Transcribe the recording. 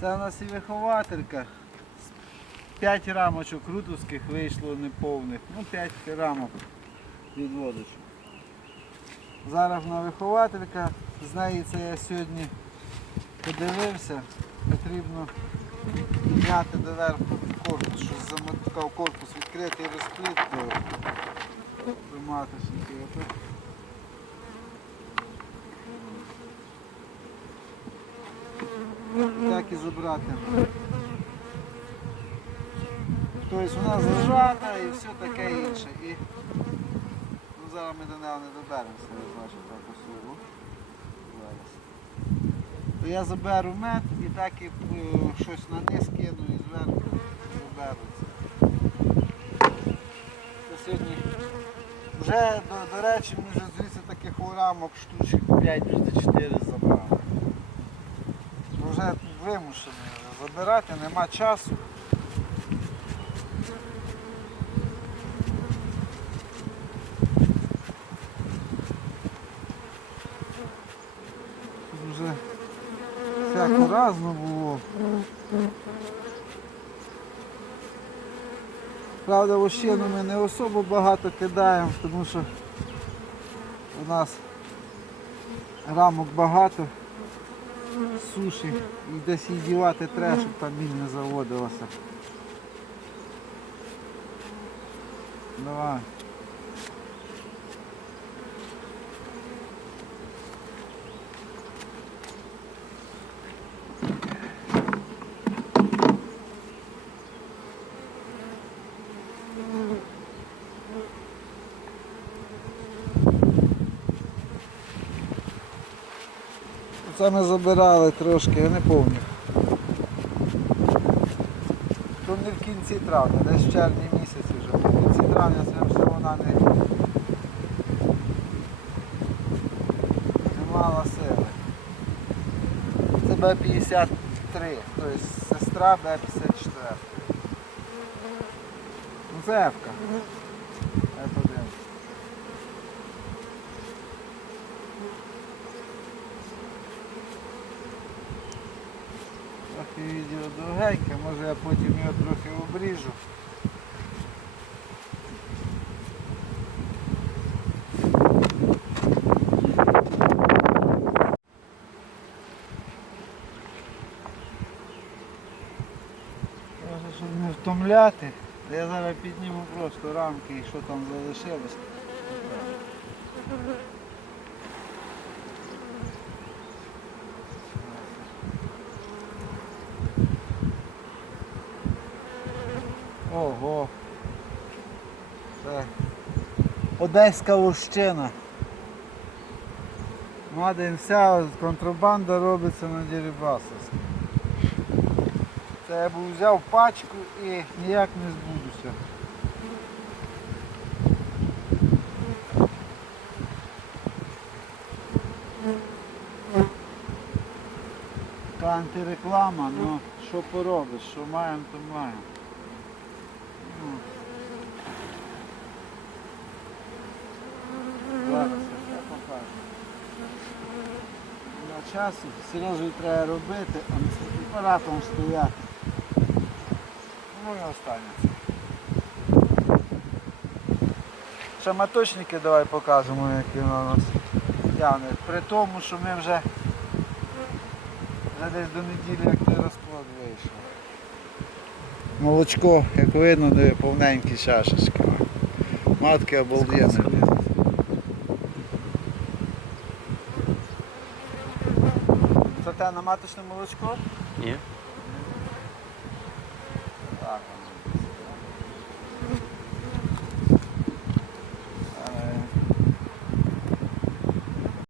Це у нас і вихователька. 5 рамочок рутовських вийшло неповних. Ну 5 рамок відводочок. Зараз вона вихователька. З неї це я сьогодні подивився. Потрібно підняти доверху корпус, що замоткав корпус відкритий розпліт до приматочники. Так і забрати. Тобто вона зажата і все таке інше. І ну, зараз ми до неї не доберемося, я бачу так особу. То я заберу мед і так і е, щось на низ кину і зверху заберу це. Це сьогодні вже, до, до речі, ми вже звідси таких урамок штучок 5 вже 4 забрали. Вже вимушені забирати, нема часу. Тут вже всяко разно було. Правда, вощину ми не особо багато кидаємо, тому що у нас рамок багато суші і десь її дівати треба, щоб там мінь не заводилася. Давай. Це ми забирали трошки, я не пам'ятаю. То не в кінці травня, десь в червні місяці вже. В кінці травня це вже вона не, не мала сили. Це Б-53, тобто сестра Б-54. Ну це Ефка. F1. Відео довгеньке, може я потім його трохи обріжу. Щоб не втомляти, я зараз підніму просто рамки і що там залишилось. Ого. Це Одеська лущина. Мадин вся контрабанда робиться на Дерибасовській. Це я б взяв пачку і ніяк не збудуся. Та антиреклама, ну що поробиш, що маємо, то маємо. Я покажу. На часу Сережі треба робити, а не з фотоапаратом стояти. Ну і останнє. Ще маточники давай покажемо, які у нас тягне. При тому, що ми вже, вже десь до неділі як той розплод вийшов. Молочко, як видно, де повненькі чашечки. Матки обалденні. Це те на маточне молочко? Ні. Так.